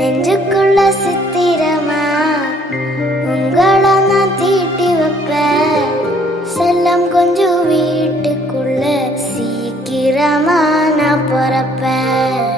நெஞ்சுக்குள்ள சித்திரமா உங்களை நான் தீட்டி வைப்பேன். செல்லம் கொஞ்சம் வீட்டுக்குள்ள சீக்கிரமா நான் பொறப்பேன்.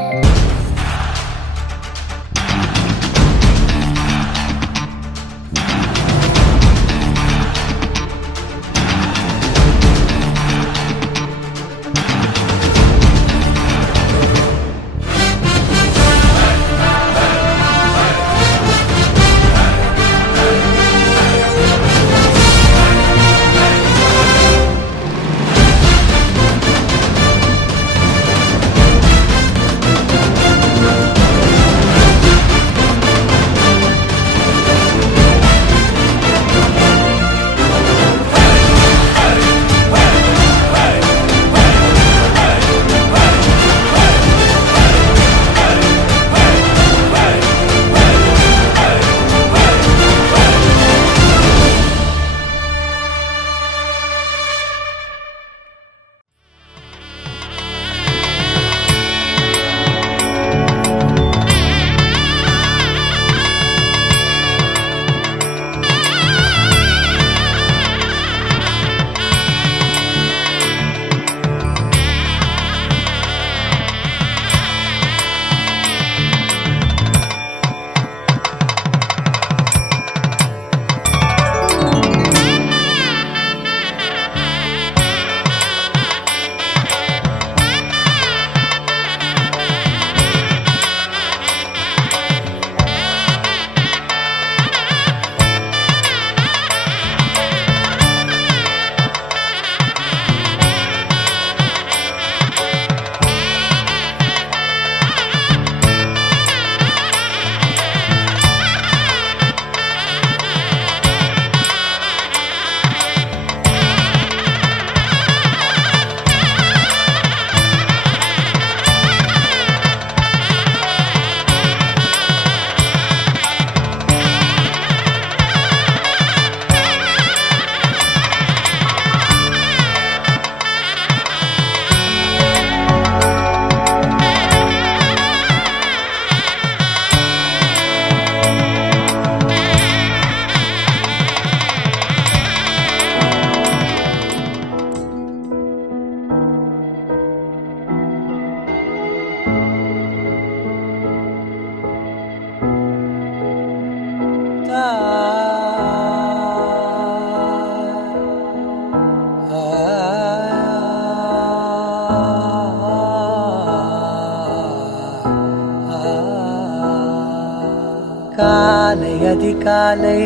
காலை அதிகாலை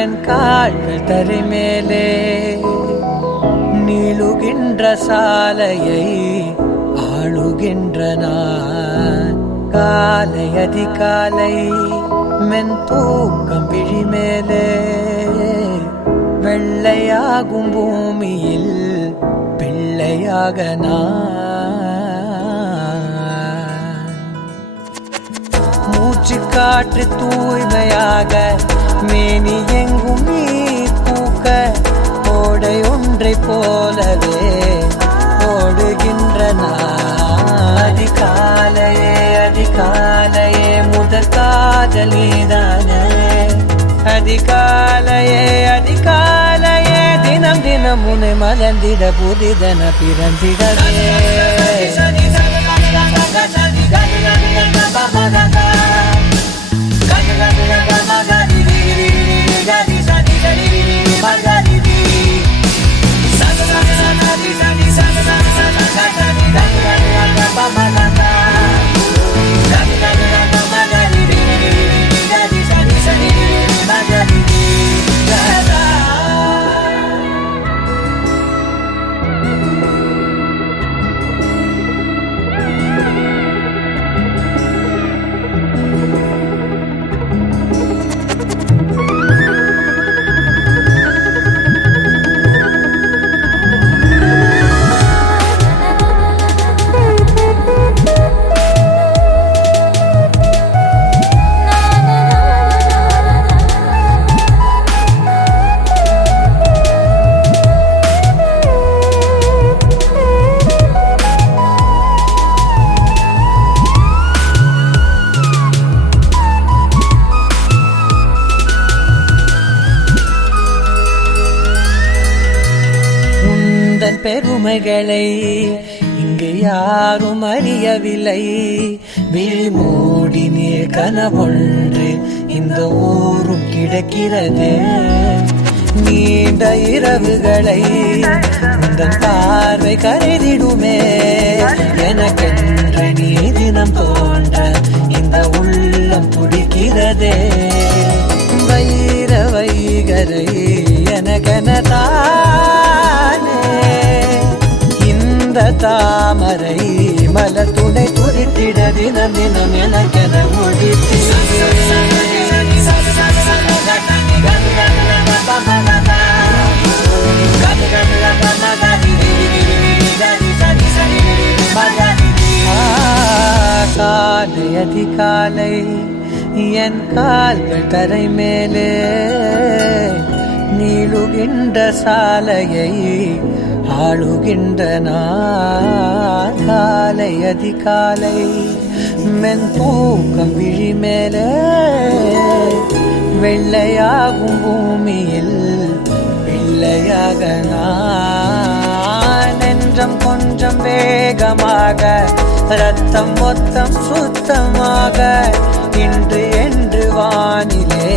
என் கால்கள் தரை மேலே நீளுகின்ற சாலையை ஆளுகின்ற நான். காலை அதிகாலை மென் தூக்கம் விழி மேலே வெள்ளையாகும் பூமியில் பிள்ளையாக மூச்சு காற்று தூய்மையாக மேனி எங்கும் நீர் பூக்க ஓடை ஒன்றை போலவே ஓடுகின்ற அதிகாலையே அதிகாலையே முதற் காதல் நீதானே. அதிகாலையே அதிகாலையே தினம் தினம் உன்னை மலர்ந்திட புதிதன பிறந்திடவே. உண்மைகளை இங்கு யாரும் அறியவில்லை. விழி மூடி நீர் கனவொன்று இந்த ஊரும் கிடக்கிறது. நீண்ட இரவுகளை உந்தன் பார்வை கருதிடுமே. எனக்கென்று நீ தினம் தோன்ற இந்த உள்ளம் துடிக்கிறதே. வைர வைகரை எனக்கெனதானே இந்த தாமரை மலர் துணை துதித்திட தினம் தினம் எனக்கென காலை அதிகாலை என் கால்கள் தரை மேலே நீளுகின்ற சாலையை ஆளுகின்ற நான். காலை அதிகாலை மென் தூக்கம் விழி மேலே வெள்ளையாகும் பூமியில் பிள்ளையாக நான். நெஞ்சம் கொஞ்சம் வேகமாக ரத்தம் மொத்தம் சுத்தமாக இன்று என்று வானிலே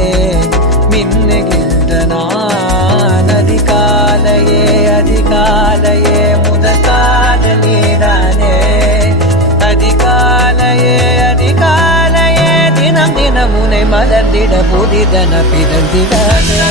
மின்னுகின்ற நான். அதிகாலையே அதிகாலையே முதல் காதலிதானே. அதிகாலையே அதிகாலையே தினம் தினம் உனை மலர்ந்திட புதிதன பிறந்திடாதே.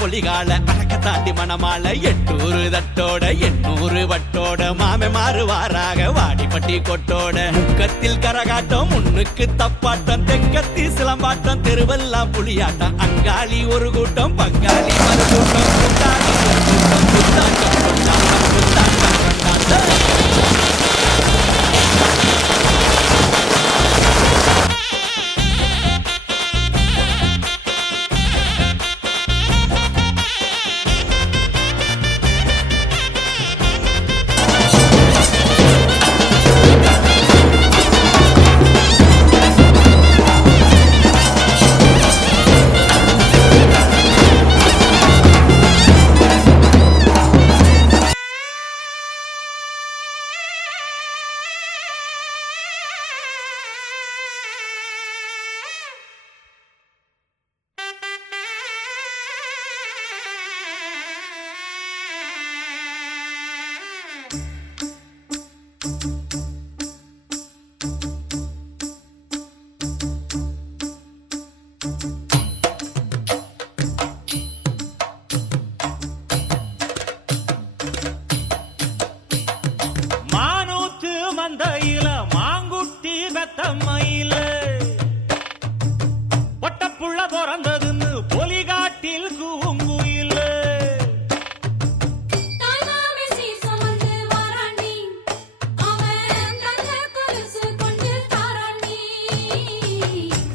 பொலிகால அடக்க தாண்டி மணமால 800 தட்டோட 800 வட்டோட மாமே மாறுவாராக வாடிப்பட்டி கொட்டோட. முக்கத்தில் கரகாட்டம் முன்னுக்கு தப்பாட்டம் தெக்கத்தி சிலம்பாட்டம் தெருவெல்லாம் புலியாட்டம். அங்காளி ஒரு கூட்டம் பங்காளி மறு கூட்டம் புத்தாண்டி ஒரு கூட்டம் புத்தாட்டம் கொண்டாட்டம் புத்தாட்டம் கொண்டாட்டம். மந்தையில மாங்குட்டி பெத்தம்மையில பொட்டப்புள்ள பிறந்ததுன்னு பொலிகாட்டில் கூங்குயில.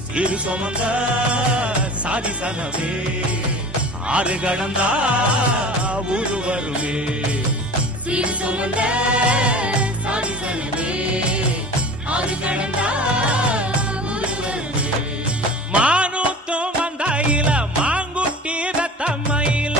சீரு சுமந்த சாதி சனவே ஆறு கடந்தா ஊரு வருவே. சீரு சுமந்த சாதி சனவே ஆறு கடந்தா ஊரு வருவே. மானூத்தும் வந்தாயில மாங்குட்டி பெத்தம்மையில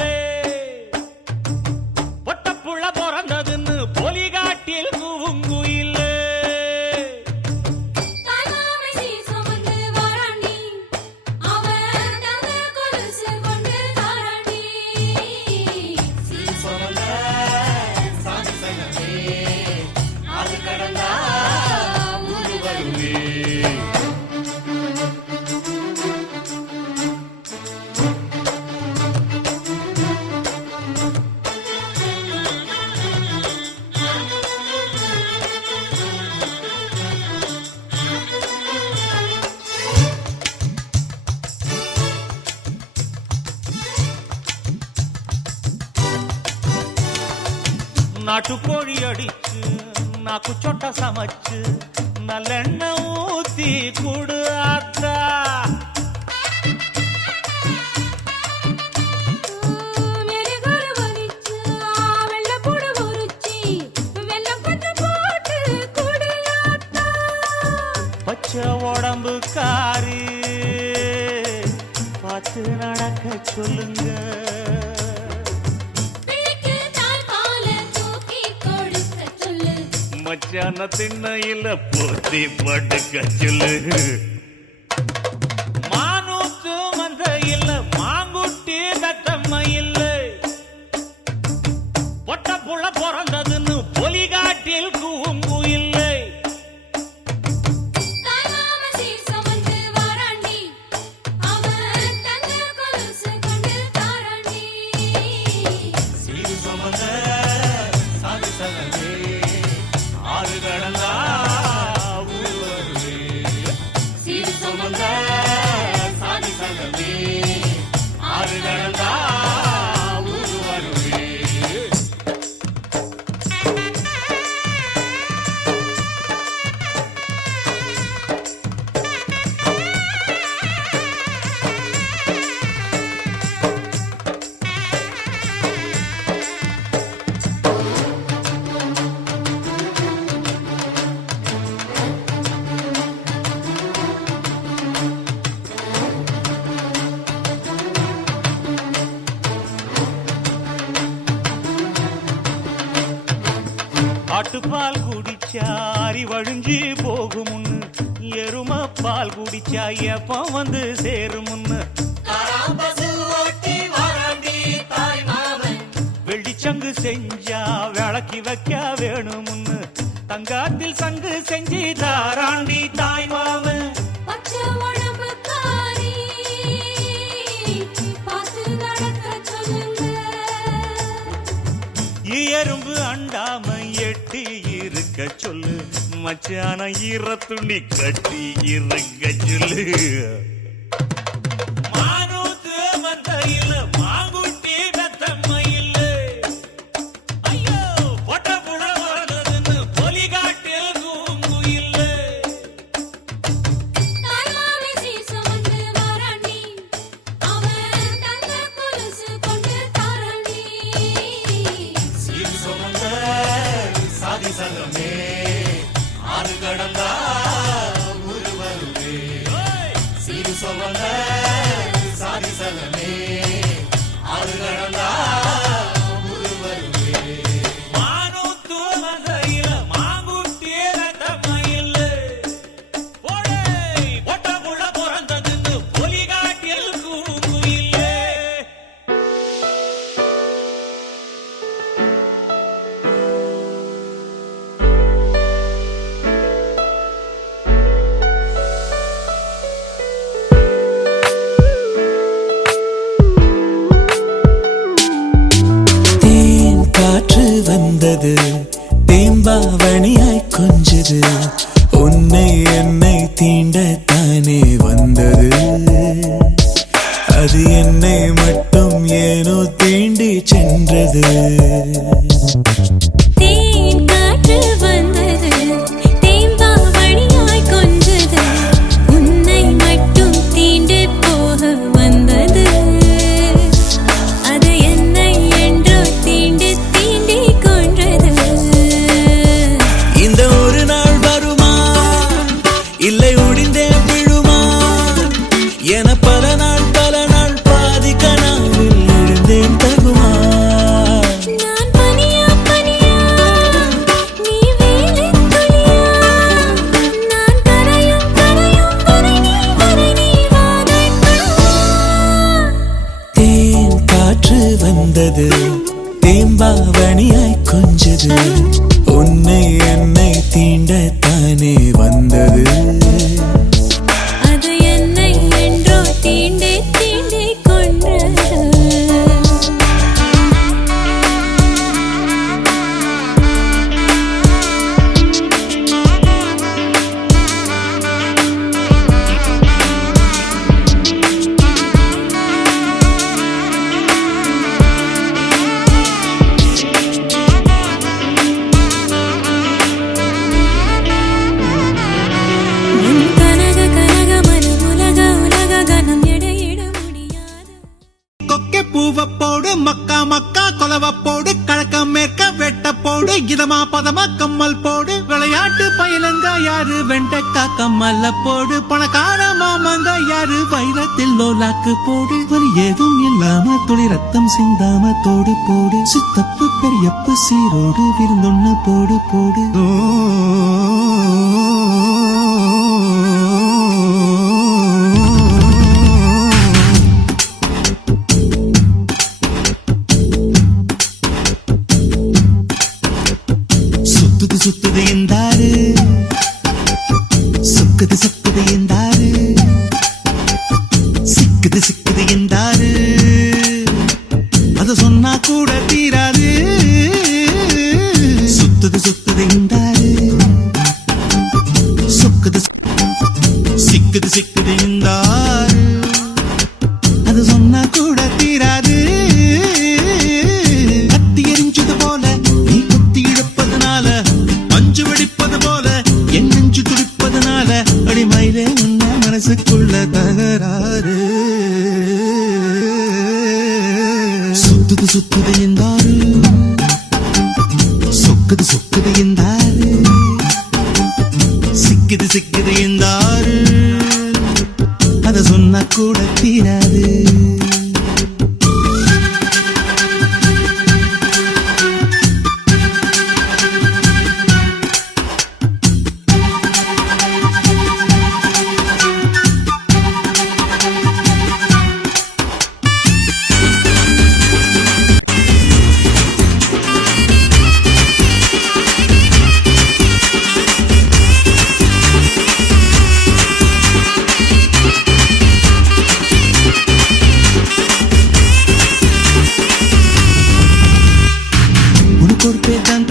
நாட்டுக்கோழி அடிச்சு நாக்கு சொட்ட சமைச்சு நல்லெண்ணெய் ஊத்தி குடு ஆத்தா. பச்சை உடம்பு காரி பார்த்து நடக்க சொல்லுங்க. மச்சான திண்ணையில போத்தி படுக்க சொல்லு. மானூத்து மந்த இல்ல மாங்குட்டி தத்தம்ம இல்ல பொட்ட புள்ள பிறந்ததுன்னு பொலிகாட்டில் கூம்பு இல்லை. ஆட்டுப்பால் குடிச்சா அறிவழிஞ்சி போகுமுன்னு எரும பால் குடிச்சா எப்ப வந்து சேருமுன்னு வெள்ளிச்சங்கு செஞ்சா விளக்கி வைக்க வேணுமுன்னு தங்காத்தில் சங்கு செஞ்சு தாராண்டி தாய் மாமன். எறும்பு அண்டாம எட்டி இருக்க சொல்லு. மச்சான ஈர துணி கட்டி இருக்க சொல்லு. மானூத்து மந்தையில மாங்குட்டி தத்தம்ம இல்ல ஐயோ பொட்ட புள்ள பிறந்ததுன்னு பொலிகாட்டில் கூம்பு இல்ல. ஆறு கடந்தா ஊரு வருவே சீரு சொந்த சாதி சலமே. ஆறு கடந்தா ஊரு வருவே. மானூத்து மந்தையில மாங்குட்டி தத்தம்ம இல்ல பொட்ட புள்ள பிறந்ததுன்னு பொலிகாட்டில் கூம்பு இல்ல. வந்தது தேம்பாவணியாய் கொஞ்சது உன்னை என்னை தீண்டத்தானே வந்தது. அது என்னை மட்டும் ஏனோ தீண்டி சென்றது. இல்லை ஒடிந்தே விழுமா என பல நாள் பாதி கனாவில் எழுந்தேன் தகுமா. நான் பனியா பனியா நீ வேலின் துளியா நான் கரையும் வரை நீ வாதா. தேன் காற்று வந்தது தேம்பாவணியாய் கொஞ்சது உன்னை என்னை தீண்டத்தானே வந்தது. அது என்னை என்றோ தீண்டே தீண்டே கொன்றது. யாரு வெண்டைக்கா கம்மல்ல போடு பணக்கார மாமங்க யாரு வைரத்தில் லோலாக்கு போடு வலி ஏதும் இல்லாம துளி ரத்தம் சிந்தாம தோடு போடு சித்தப்பு பெரியப்பு சீரோடு விருந்தொன்னு போடு போடு சுத்துது சுத்துது என்றாரு சொக்குது சொக்குது என்றாரு சிக்குது சிக்குது என்றாரு அத சொன்னா கூட தீராது சுத்துது சுத்துது என்றாரு சொக்குது சிக்குது சிக்குது என்றாரு அத சொன்னா கூட தீராது கத்தி எரிஞ்சது போல நீ குத்தி இழுப்பதனால பஞ்சு வெடிப்பது போல என் நெஞ்சு துடிப்பதனால அடிமையிலே உன்ன மனசுக்குள்ள தகராறு சுத்துது சுத்துது என்றாரு சொக்குது சொக்குது என்றாரு சிக்குது சிக்குது என்றாரு அத சொன்னா கூட தீராது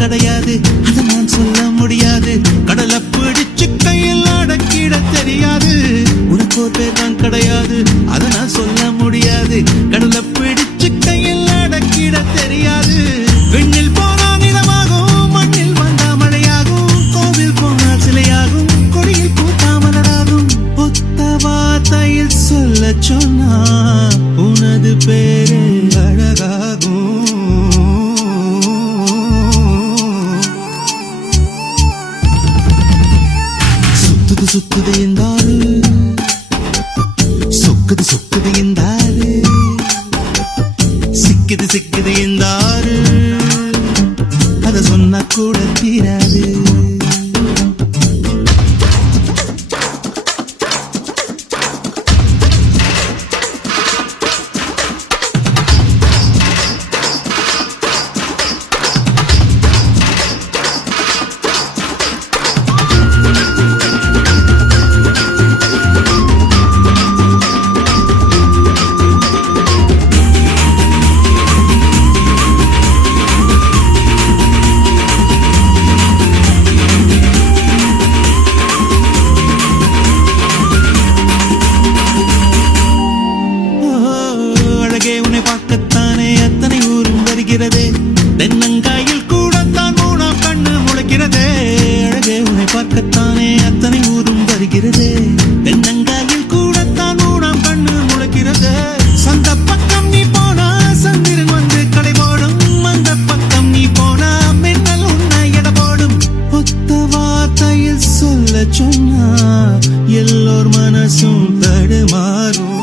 கிடையாது அதை நான் சொல்ல முடியாது கடலை பிடிச்சு கையில் அடக்கிட தெரியாது உனக்கு ஒரு பேர் தான் கிடையாது அதை நான் சொல்ல முடியாது கடலை பிடிச்சு கையில் அடக்கிட தெரியாது விண்ணில் போனா நிலமாகும் மண்ணில் வந்தா மழையாகும் கோவில் போனால் சிலையாகும் கொடியில் பூத்தா மலராகும் ஒத்த வார்த்தையில் சொல்ல சொன்னா உனது பேரு அழகாகும் சுத்துது என்றாரு சொக்குது சொக்குது என்றாரு சிக்குது சிக்குது என்றாரு அத சொன்னா கூட தீராது தென்னங்காயில் கூடத்தான் மூணாம் கண்ணு முளைக்கிறதே அழகே உன்னை பார்க்கத்தானே அத்தனை ஊரும் வருகிறதே தென்னங்காயில் கூடத்தான் மூணாம் கண்ணு முளைக்கிறதே சந்த பக்கம் நீ போனா சந்திரன் வந்து கடை போடும் அந்த பக்கம் நீ போனா மின்னல் உன்னை எடை போடும் ஒத்த வார்த்தையில் சொல்ல சொன்னா எல்லோர் மனசும் தடுமாறும்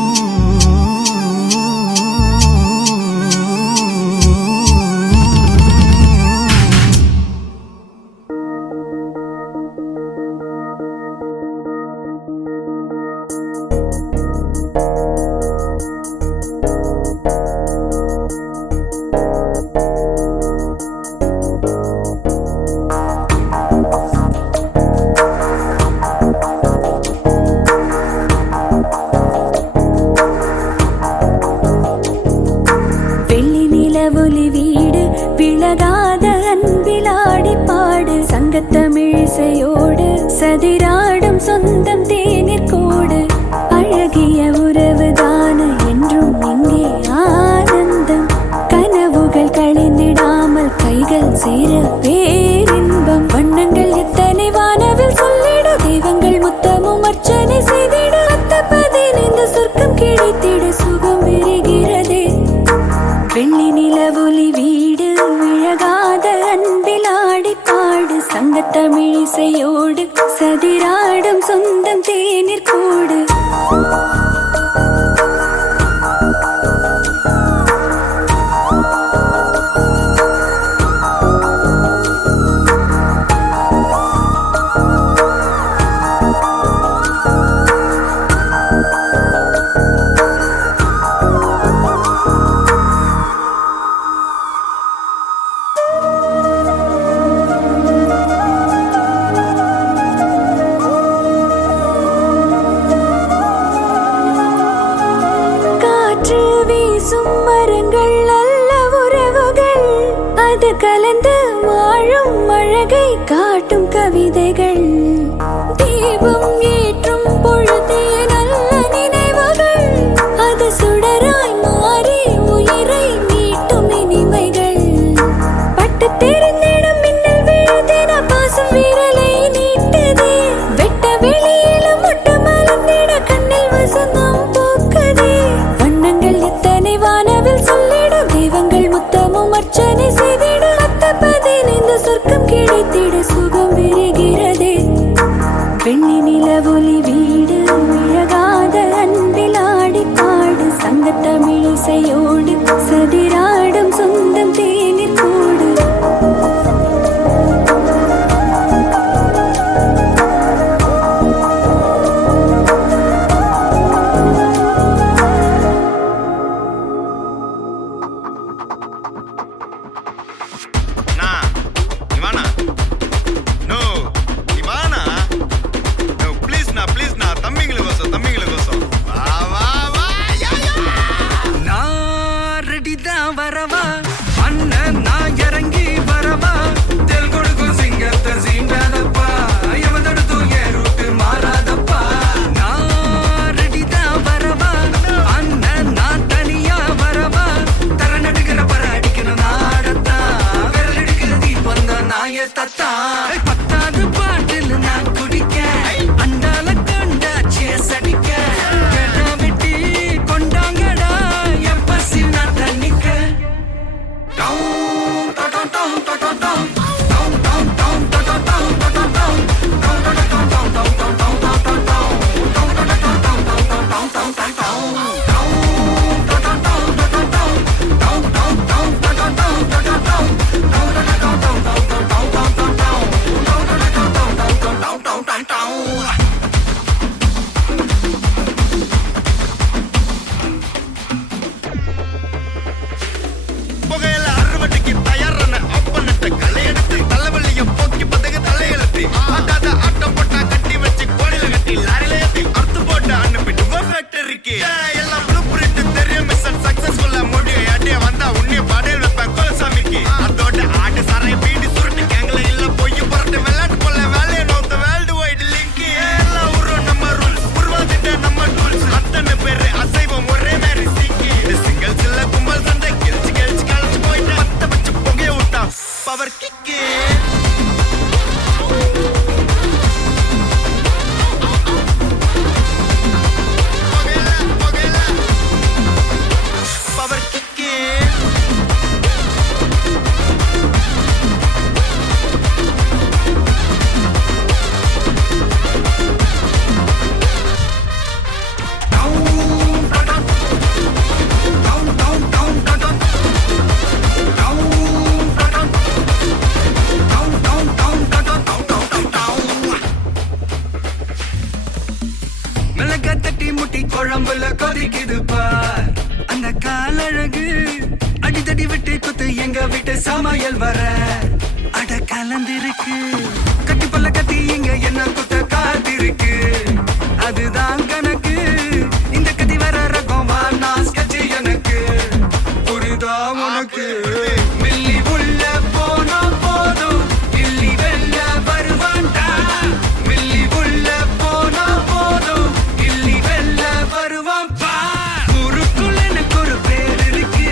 தமிழிசையோடு சதிராடும் சொந்தம் தேநீர் கோடு அழகிய உறவுதான என்றும் இங்கே ஆனந்தம் கனவுகள் களைந்திடாமல் கைகள் சேர பேரின்பம் வண்ணங்கள் எத்தனை வானவில் சொல்லிட தெய்வங்கள் முத்தமும் அர்ச்சனை செய்திட அத்த 15 சொர்க்கம் கிடைத்திட சுகம் பெறுகிறதே வெள்ளி நிலவொலி வீடு விழகாத அன்பில் ஆடி பாடு சங்க தமிழிசையோடு சதிராடும் சொந்தம் தேநீர் கூடு. அது கலந்து வாழும் அழகை காட்டும் கவிதைகள். தீபம் ஏற்றும் பொழுதே நல்ல நினைவுகள். அது சுடராய் மாறி உயிரை மீட்டும் இனிமைகள். பட்டு தெரிந்திடும் மின்னல் விழுதின பாசம் விரலை நீட்டதே. வெட்ட வெளியிலும் முட்டு மலர்ந்திட கண்ணில் வசந்தம் பூக்குதே. வண்ணங்கள் எத்தனை வானவில் சொல்லிடும் தெய்வங்கள் முத்தமும் அர்ச்சனை செய்திட. 15 சொர்க்கம் கிடைத்திட சுகம் விரிகிறதே. பெண்ணி நிலவொலி வீடு அழகாத அன்பில் ஆடி பாடு. சங்க தமிழிசையோடு சதிராடும் சொந்தம் தேநீர் கூடு. வரவா அண்ணன் நான் இறங்கி வரவா. தெல் கொடுக்கும் சிங்கத்தை சீண்டாதப்பா. எவதடுத்து ஏறுட்டு மாறாதப்பா. நான் ரெடிதான் வரவா அண்ணன் நான் தனியா வரவா. தர நடுக்கிற பர அடிக்கணும் நாடத்தான். விரல் எடுக்கிற தீபம் தான் நாய தத்தா. 10வது பாட்டில் நான் குடிக்க அண்டால கொண்டா சேஸ் அடிக்க. வெட்டி கொண்டாங்கடா என் பசி நான் தண்ணிக்க. குழம்புல கொதிக்குது பார் அந்த காலழகு. அடித்தடி விட்டு குத்து எங்க வீட்டு சமையல் வர அட கலந்திருக்கு. கட்டி பல்ல கட்டி இங்க என்ன குத்த காத்திருக்கு. அதுதான் கணக்கு. இந்த கதி வர ரகம் வானா ஸ்கெட்ச் எனக்கு புரிதா உனக்கு. மில்லி உள்ள போனா போதும் இல்லி வெல்ல வருவான்டா. மில்லி உள்ள போனா போதும் இல்லி வெல்ல வருவான் பா. ஊருக்குள்ள எனக்கு ஒரு பேர் இருக்கு.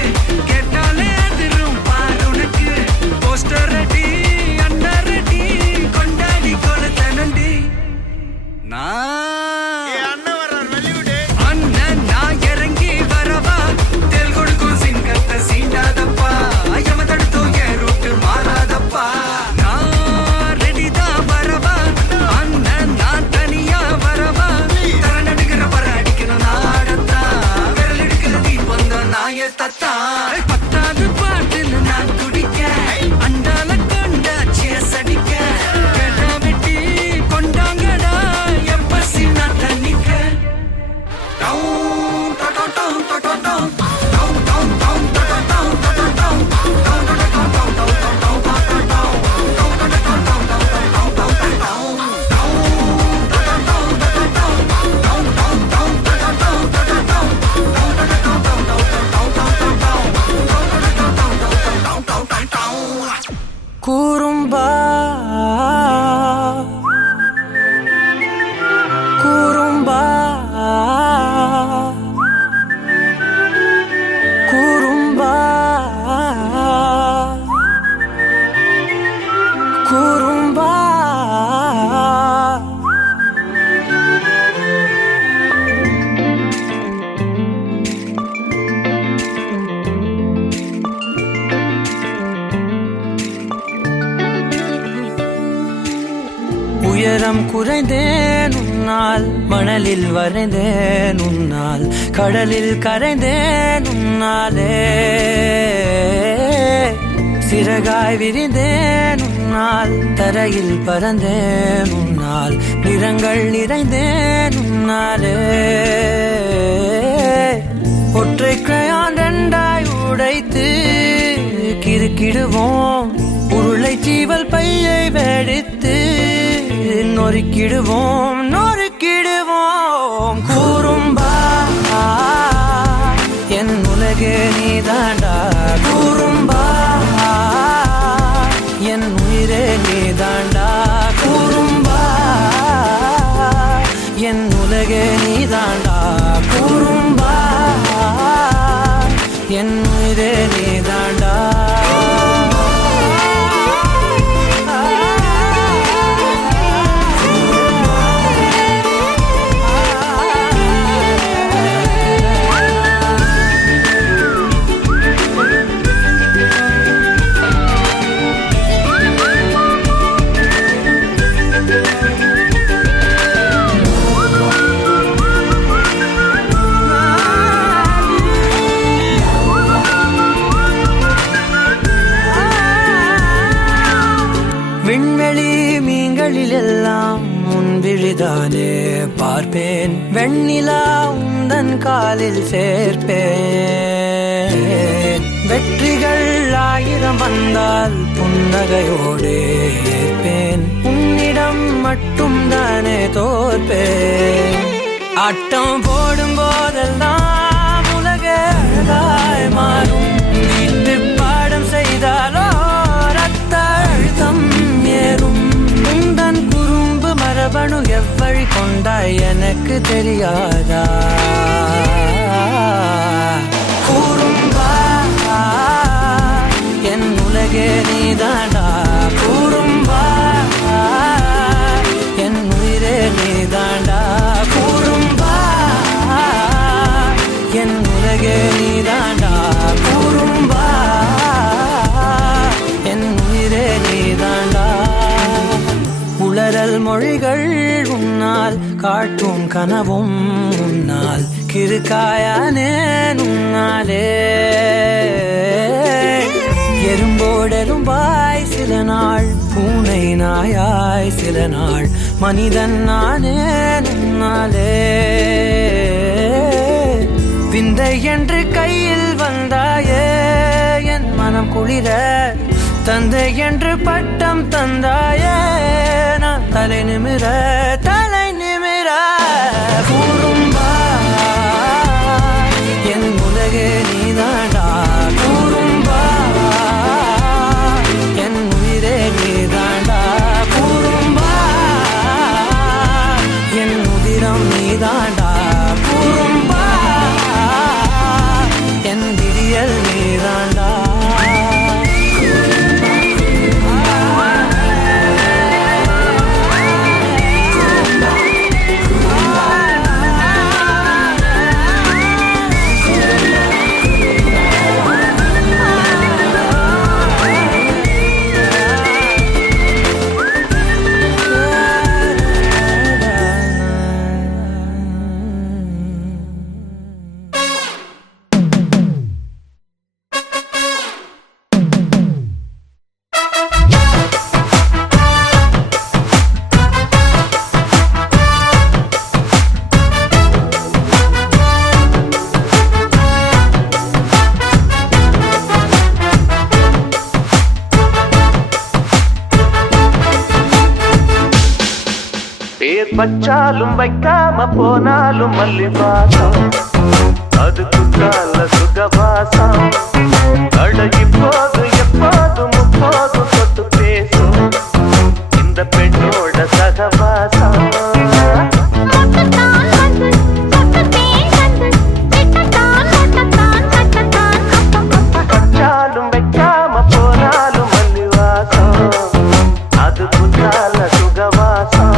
கேட்டாலே அதிரும் பார் உனக்கு. போஸ்டர் ரெடி அண்டர் ரெடி கொண்டாடி கொலத்த நண்டி. அண்ணன் நான் இறங்கி வரவா. தெல் கொடுக்கும் சிங்கத்தை சீண்டாதப்பா. எவன் தடுத்தும் என் ரூட்டு மாறாதப்பா. நான் ரெடிதான் வரவா அண்ணன் ஆழம் குறைந்தேன் உன்னால், மணலில் வரைந்தேன் உன்னால், கடலில் கரைந்தேன் உன்னாலே. சிறகாய் விரிந்தேன் உன்னால், தரையில் பறந்தேன் உன்னால், நிறங்கள் நிறைந்தேன் உன்னாலே. ஒற்றை கிரையான் ரெண்டாய் உடைத்து கிறுக்கிடுவோம், உருளை சீவல் பையை வெடித்து நொறுக்கிடுவோம் நொறுக்கிடுவோம். கூறும்பா என் உலகே நீதாண்டா, கூறும்பா என் உயிரே நீதாண்டா, கூறும்பா என் உலகே நீதாண்டா, கூறும்பா என் உயிரே நீதாண்டா. விண்வெளி மீன்களிலெல்லாம் முன்விழிதானே பார்ப்பேன், வெண்ணிலா உந்தன் காலில் சேர்ப்பேன். வெற்றிகள் 1000 வந்தால் புன்னகையோடு ஏற்பேன், உன்னிடம் மட்டும் தானே தோற்பேன். ஆட்டம் போடும் போதெல்லாம் உலக அழகாய் மாறும், வீட்டு பாடம் செய்தாலோ ரத்த அழுத்தம் ஏறும். உந்தன் குறும்பு மரபணு எவ்வழி கொண்டாய் எனக்கு தெரியாதா? கூறும்பா என் உலகே நீதாண்டா, கூறும்பா என் உயிரே நீதாண்டா, கூறும்பா என் உலகே நீதாண்டா, கூறும்பா என் உயிரே நீதாண்டா. உளறல் மொழிகள் உன்னால், காட்டும் கனவும் உன்னால், கிறுக்காயானே உன்னாலே. எறும்போடெரும்பாய் சில நாள், பூனை நாயாய் சில நாள், மனிதன் நானே உன்னாலே. விந்தை என்று கையில் வந்தாயே என் மனம் குளிர, தந்தை என்று பட்டம் தந்தாயே நான் தலை நிமிர தலை நிமிர. கூறும்பா என் உலகே நீதாண்டா, கூறும்பா என் உயிரே நீதாண்டா, கூறும்பா என் உதிரம் நீதாண்டா, கூறும்பா என் விடியல் நீதாண்டா. பேர் வச்சாலும் வைக்காம போனாலும் மல்லிவாசம், அது குற்றால சுகவாசம். அட இப்போது எப்போதும் முப்போதும் தொட்டு பேசும் இந்த பெண்ணோட சகவாசம். வச்சாலும் வைக்காம போனாலும் மல்லிவாசம், அது குற்றால சுகவாசம்.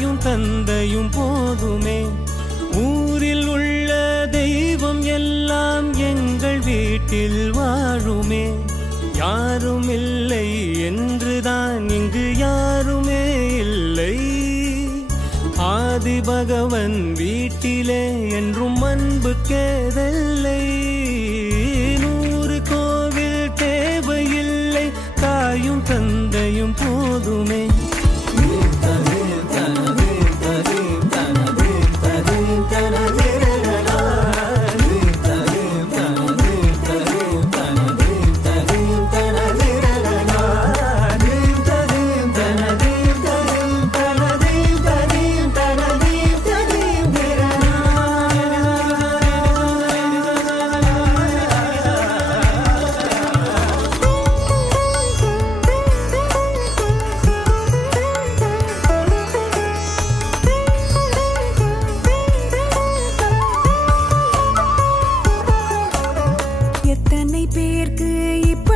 தாயும் தந்தையும் போதுமே. ஊரில் உள்ள தெய்வம் எல்லாம் எங்கள் வீட்டில் வாழுமே. யாரும் இல்லை என்றுதான் இங்கு யாருமே இல்லை. ஆதி பகவன் வீட்டிலே என்றும் அன்பு கேதல்லை. 100 கோவில் தேவையில்லை, தாயும் தந்தையும் போதுமே. எத்தனை பேருக்கு இப்ப